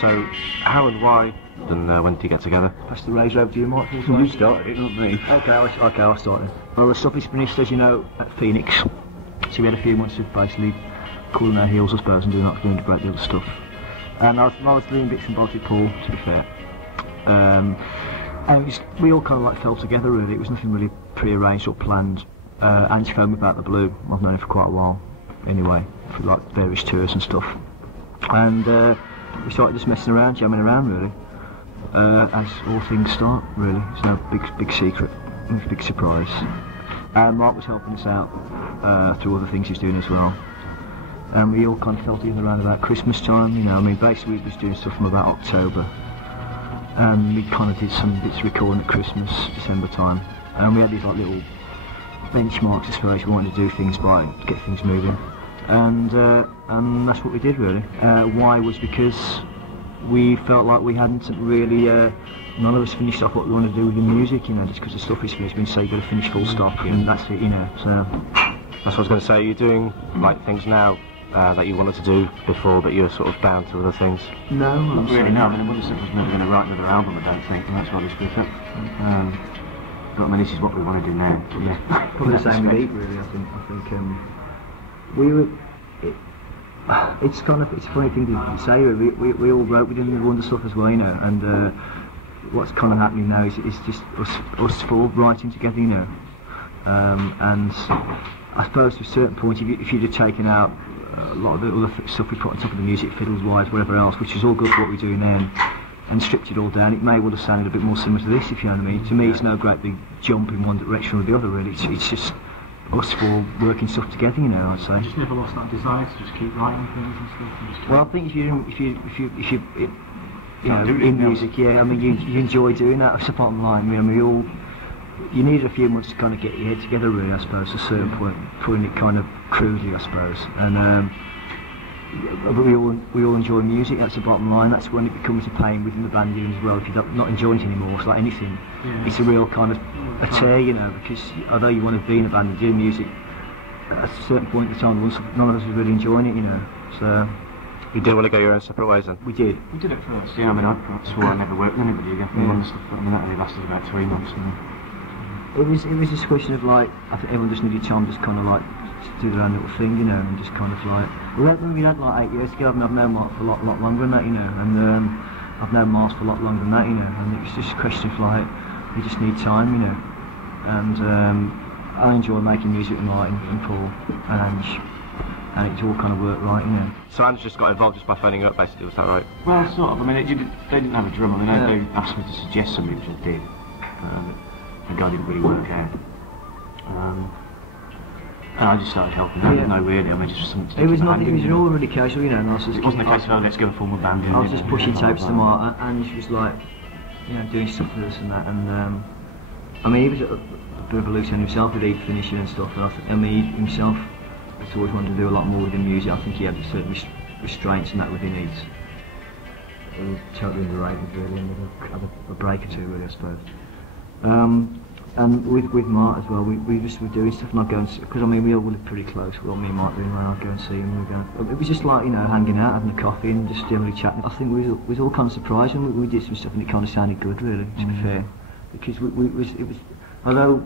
So, how and why, and when did you get together? Pass the razor over to you, Mart. You started it, not me. Okay, I started. Well, the stuff is finished, as you know, at Phoenix. So we had a few months of basically cooling our heels, I suppose, and doing a great deal of stuff. And I was doing bits and bobs with Paul, to be fair. And we all kind of like fell together, really. It was nothing really pre-arranged or planned. Ange phoned me about the Blue. I've known him for quite a while, anyway, for like various tours and stuff. And we started just messing around, jamming around, really. As all things start, really. It's no big secret, no big surprise. Mark was helping us out through other things he's doing as well. And we all kind of fell together around about Christmas time, you know. I mean, basically we was doing stuff from about October. And we kind of did some bits of recording at Christmas, December time. And we had these like little benchmarks, I suppose, we wanted to do things by, get things moving. And that's what we did, really. Why was because we felt like we hadn't really, none of us finished off what we wanted to do with the music, you know, just because the stuff is finished, we say you've got to finish full stop, and that's it, you know, so. That's what I was going to say, you're doing like things now that you wanted to do before, but you're sort of bound to other things? No, not really, no. I mean, Wonderstuff was never going to write another album, I don't think, and that's why we split up. But I mean, this is what we want to do now. But yeah, probably the same with Eve, really. I think we were. It's kind of, it's a funny thing to say. We all wrote within the Wonderstuff as well, you know. And what's kind of happening now is just us four writing together, you know. And I suppose to a certain point, if you'd have taken out a lot of the other stuff we put on top of the music, fiddles, wires, whatever else, which is all good for what we're doing then, and stripped it all down, it may well have sounded a bit more similar to this, if you know what I mean. To me, it's no great big jump in one direction or the other, really. It's just us four working stuff together, you know, I'd say. You just never lost that desire to just keep writing things and stuff. And just well, I think if you know, in music, yeah, I mean, you enjoy doing that. That's the bottom line. I mean, you need a few months to kind of get your head together, really, I suppose, at a certain point, putting it kind of crudely, I suppose. And but we all enjoy music. That's the bottom line. That's when it becomes a pain within the band unit as well. If you're not enjoying it anymore, it's like anything. Yeah. It's a real kind of a tear, you know, because although you want to be in a band and do music, at a certain point in time, none of us was really enjoying it, you know. So you did want to go your own separate ways then? We did. We did it first. Yeah, I mean, I swore I never worked with anybody again from Wonderstuff. I mean, that only lasted about 3 months. It was just a question of like, I think everyone just needed time, just kind of like to do their own little thing, you know, and just kind of like. We had like 8 years together. I mean, I've known Mark for a lot longer than that, you know, and I've known Mart for a lot longer than that, you know, and it was just a question of like, we just need time, you know, and I enjoy making music with Martin and Paul and Ange, and it's all kind of worked right, you know. So Ange just got involved just by phoning up, basically, was that right? Well, sort of. I mean, they didn't have a drum. I mean, they asked me to suggest something, which I did. The guy didn't really work out. And I just started helping them. No, really. I mean, just something to do. It was nothing. It was all really casual, you know. And it wasn't a case of, oh, let's go and form a band. I was just pushing tapes to Mart, and she was like, you know, doing stuff with us and that. And I mean, he was a bit of a loose end himself with Eve finishing and stuff. And I mean, he himself has always wanted to do a lot more within music. I think he had certain restraints and that within his. It was totally underrated, really, and had a break or two, really, I suppose. And with Mart as well, we just were doing stuff, and I'd go and because I mean we all lived pretty close. Well, me and Mart doing well, I'd go and see him. It was just like, you know, hanging out, having a coffee, and just generally chatting. I think we was all kind of surprised when we did some stuff, and it kind of sounded good, really, to be fair, because it was although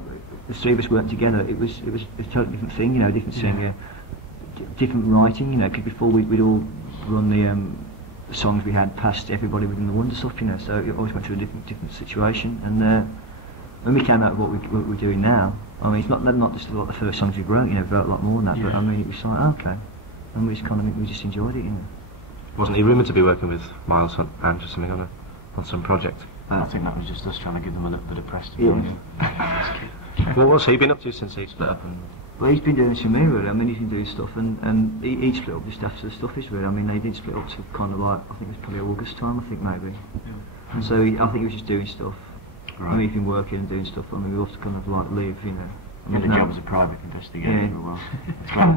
the three of us weren't together, it was a totally different thing, you know, different singer, different writing, you know, because before we'd all run the songs we had past everybody within the Wonderstuff, you know, so it always went to a different situation. And when we came out of what we're doing now, I mean, it's not just a lot of the first songs we wrote, you know, we wrote a lot more than that, but I mean, it was like, okay, and we just enjoyed it, you know. Wasn't he rumoured to be working with Miles and Ange or something on some project? I think that was just us trying to give them a little bit of press to be honest. What was he been up to since he split up? Well, he's been doing this for me, really. I mean, he's been doing stuff, and he split up just after the stuff is really. I mean, they did split up to kind of like, I think it was probably August time, I think maybe. And so I think he was just doing stuff. Right. I mean, he's been working and doing stuff. I mean, we also kind of like live, you know. I mean, the job as a private investigator for a while.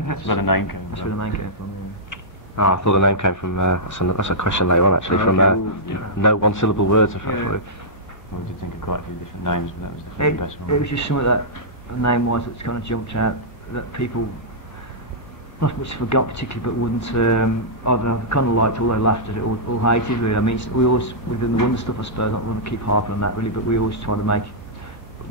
That's where the name came from. That's where the name came from, yeah. Oh, I thought the name came from, that's a question later on actually, no one-syllable words, effectively. Well, we did think of quite a few different names, but that was the best one. It was just something that, name-wise, that's kind of jumped out, that people, not much forgot particularly, but wouldn't. I don't know, kind of liked, although laughed at it, or hated really. I mean, we always, within the Wonder stuff, I suppose, not want to keep harping on that really, but we always try to make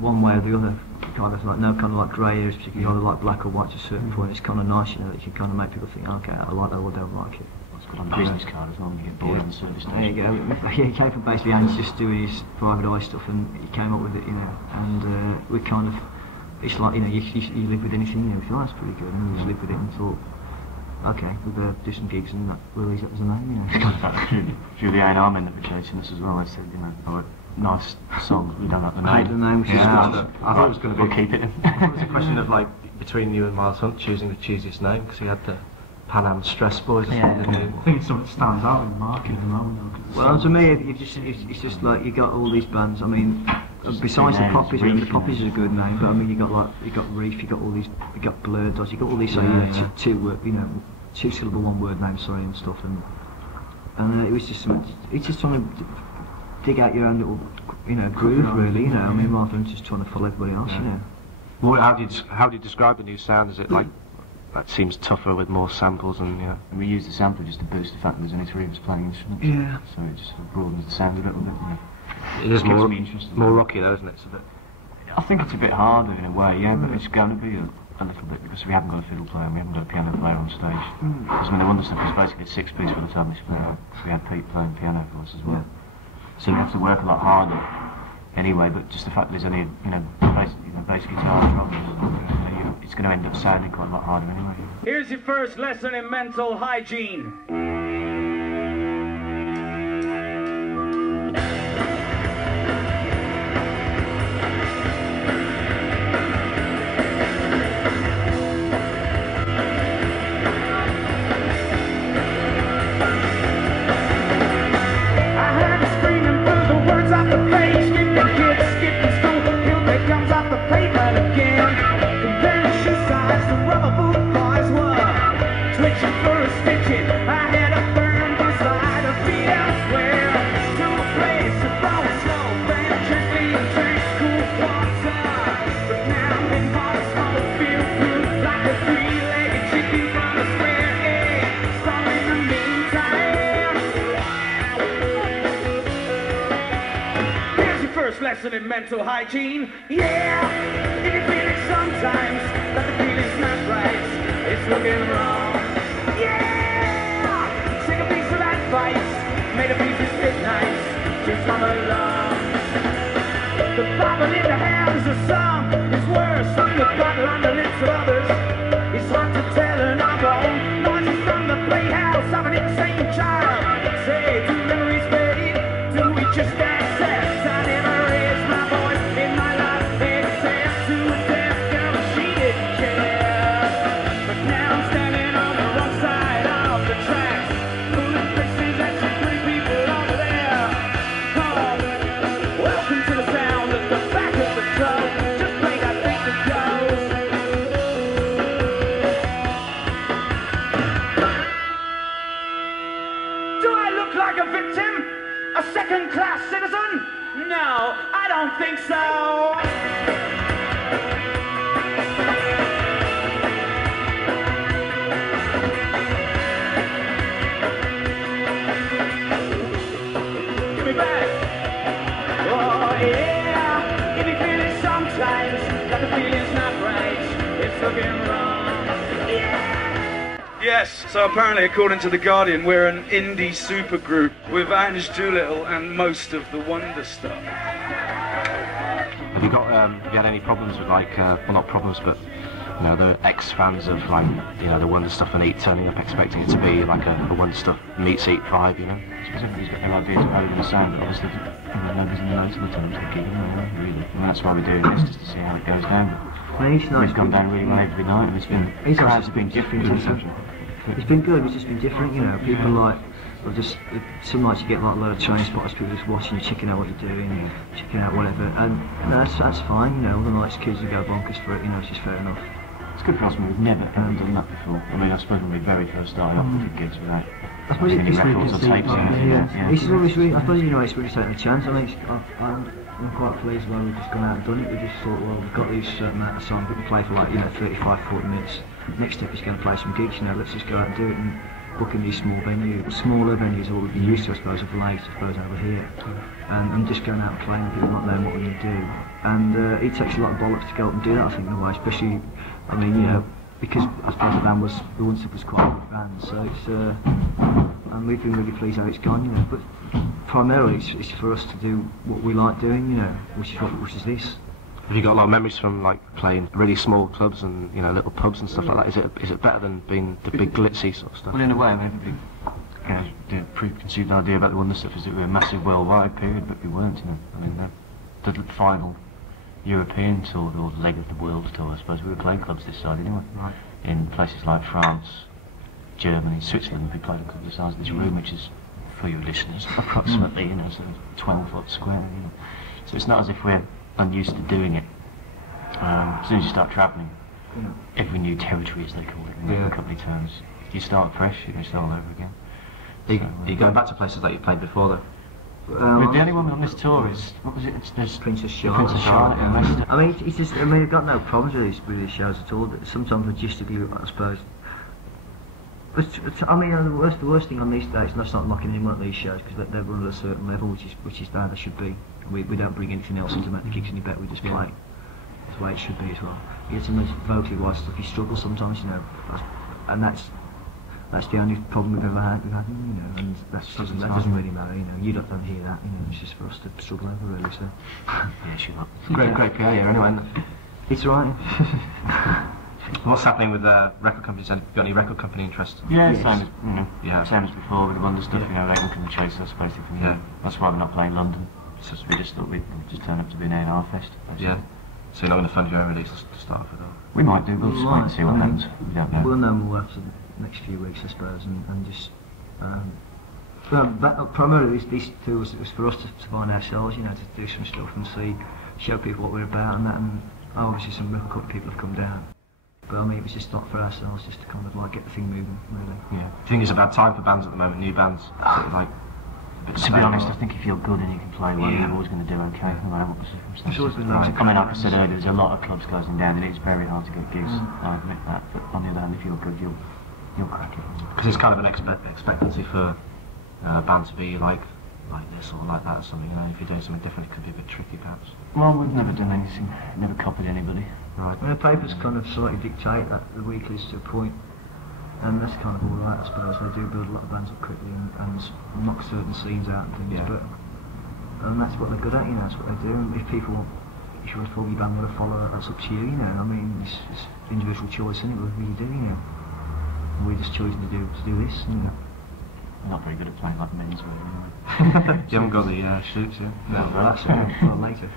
one way or the other, kind of like, no kind of like grey areas, particularly either like black or white to a certain point. It's kind of nice, you know, that you can kind of make people think, okay, I like that or I don't like it. It's got on the business card as well when you get bored on the service station. There you go. Yeah, he came from basically Ange just doing his private eye stuff, and he came up with it, you know, and we kind of, it's like, you know, you live with anything, you know, we thought, oh, that's pretty good, and we just lived with it and thought, okay, we'll do some gigs and we'll release it as a name, you know. Julie and Armin that were chasing us as well, they said, you know, oh, nice songs, we don't like the name. I hate the name, which is I thought it was going to be... We'll keep it. It was a question of, like, between you and Miles Hunt choosing the cheesiest name, because he had the Pan Am Stress Boys or something. I think it's something that stands out in the market at the moment. Though, well, to me, it's just like, you got all these bands, I mean, besides the Poppies, I mean, the Poppies is a good name, but I mean, you got Reef, you got all these, you got Blurred Dots, you got all these, two syllable one word names, sorry, and stuff, and it was just, it's just trying to dig out your own little, you know, groove, really, you know. I mean, rather than just trying to follow everybody else, you know. Well, how do you describe the new sound? Is it like, that seems tougher with more samples and, you know? And we use the sampler just to boost the fact that there's only 3 of us playing instruments. Yeah. So it just sort of broadens the sound a little bit, you know. It is Keeps me more rocky though, isn't it? It's a bit... I think it's a bit harder in a way, yeah, but it's going to be a little bit, because we haven't got a fiddle player and we haven't got a piano player on stage. Because I mean, the Wonder stuff was basically a 6-piece by the time we split up. We had Pete playing piano for us as well. So we have to work a lot harder anyway, but just the fact that there's only, you know, bass guitar and drums, it's going to end up sounding quite a lot harder anyway. Here's your first lesson in mental hygiene. Lesson in mental hygiene. Yeah, if you feel it sometimes that the feeling's not right, it's looking wrong. Yeah, take a piece of advice, made a piece of shit nice, just come along. The Bible in the hands of some is worse than the bottle on the lips of others. It's hard to tell an own noises from the playhouse of an insane child. Say, do memories fade? Do we just access? I never raised my voice in my life except to death, girl, she didn't care. But now I'm standing on the wrong side of the tracks, pulling faces at some pretty people over there. Come, welcome to the sound at the back of the truck. Just play that thing that goes. Do I look like a victim? A second-class citizen? No, I don't think so. Give me back. Oh yeah, if you feel it sometimes, that the feeling's not right, it's looking wrong. Yes, so apparently, according to The Guardian, we're an indie supergroup with Ange Doolittle and most of the Wonder stuff. Have you had any problems with, like, well, not problems, but, you know, the ex-fans of, like, you know, the Wonder stuff and turning up expecting it to be like a Wonder stuff meets Eat vibe, you know? Everybody's got their ideas of how they're going to sound, but obviously, nobody's in the notes of the times they're gigging, really. And that's why we're doing this, just to see how it goes down. It's gone down really well every night, and it's been, crowds have been different, etc. It's been good, it's just been different, you know, people like, some nights you get like a lot of train spotters, people just watching you, checking out what you're doing, checking out whatever, and no, that's fine, you know, all the nights kids will go bonkers for it, you know, it's just fair enough. It's good for us, we've never ever done that before. I mean, I suppose when we very first started off with gigs without any records or tapes or anything. It's always really, I suppose, you know, it's really taking a chance. I mean, I'm quite pleased why we've just gone out and done it. We just thought, well, we've got these certain amount of songs, we can play for like, you know, 35, 40 minutes. next step is going to play some gigs, you know, let's just go out and do it and book in these smaller venues, or we've been used to, I suppose, of late, I suppose, over here. And just going out and playing, people not knowing what we're going to do. And it takes a lot of bollocks to go up and do that, I think, in a way, especially, I mean, you know, because I suppose the One Step was quite a good band, so it's, and we've been really pleased how it's gone, you know, but primarily it's for us to do what we like doing, you know, which is this. Have you got a lot of memories from like playing really small clubs and, you know, little pubs and stuff like that? Is it better than being the big glitzy sort of stuff? Well, in a way, I mean, everybody, you know, the preconceived idea about the Wonder Stuff is that we were a massive worldwide period, but we weren't, you know. I mean, the final European tour, or leg of the world tour, I suppose, we were playing clubs this side anyway. Right. In places like France, Germany, Switzerland, we played a club the size of this room, which is, for your listeners, approximately, you know, sort of 12 foot square, you know. So it's not as if we're unused to doing it. As soon as you start travelling, every new territory, as they call it, in company terms, you start fresh, you can start all over again. Are you going back to places that you played before, though? The only one on this tour is, what was it? There's Princess Charlotte. Princess Charlotte in Leicester. I mean, it's just, I mean, I've got no problems with these shows at all. Sometimes logistically, I suppose. But I mean, the worst thing on these days, and that's not knocking anyone at these shows, because they're run at a certain level, which is how they should be. We don't bring anything else in to make the gigs any better. We just play. That's the way it should be as well. You get some of those vocally wise stuff, you struggle sometimes, you know, and that's the only problem we've ever had, you know, and that doesn't really matter, you know. You don't hear that, you know. It's just for us to struggle over, really. So. Yeah, sure. Great PA here, anyway. It's right. What's happening with record companies? Have you got any record company interest? Yeah, Yes. same as, you know, same as before with the Wonder Stuff. You know, they can come and chase us basically. Yeah. That's why we're not playing London. It's just, we just thought we'd just turn up to be an A&R fest. Basically. Yeah. So you're not going to fund your own release to start off with, though? We might do. We'll just wait and see what happens. We don't know. We'll know more after the next few weeks, I suppose, and just. Primarily, these two was for us to find ourselves, you know, to do some stuff and show people what we're about and that, and obviously some record company people have come down. But I mean, it was just not for ourselves, just to kind of like get the thing moving, really. Yeah. Do you think it's a bad time for bands at the moment, new bands? Sort of like, to be honest, I think if you're good and you can play well, you're always going to do okay, no matter what the circumstances. It's always been nice. I mean, like I said earlier, there's a lot of clubs closing down, and it's very hard to get gigs. I admit that. But on the other hand, if you're good, you'll crack it. because it's kind of an expectancy for a band to be like this or like that or something. You know, if you're doing something different, it could be a bit tricky, perhaps. Well, we've never done anything, never copied anybody. Right. I mean, the papers kind of slightly dictate that the weeklies to a point, and that's kind of all right, I suppose. They do build a lot of bands up quickly and knock certain scenes out and things, but and that's what they're good at, you know. That's what they do. And if you want to form your band, want to follow, that's up to you, you know. I mean, it's individual choice, isn't it? Whatever you do, you know. And we're just choosing to do this, you know. I'm not very good at playing like men's really, anyway. You haven't got the shoots, yeah? No, well, that's well later.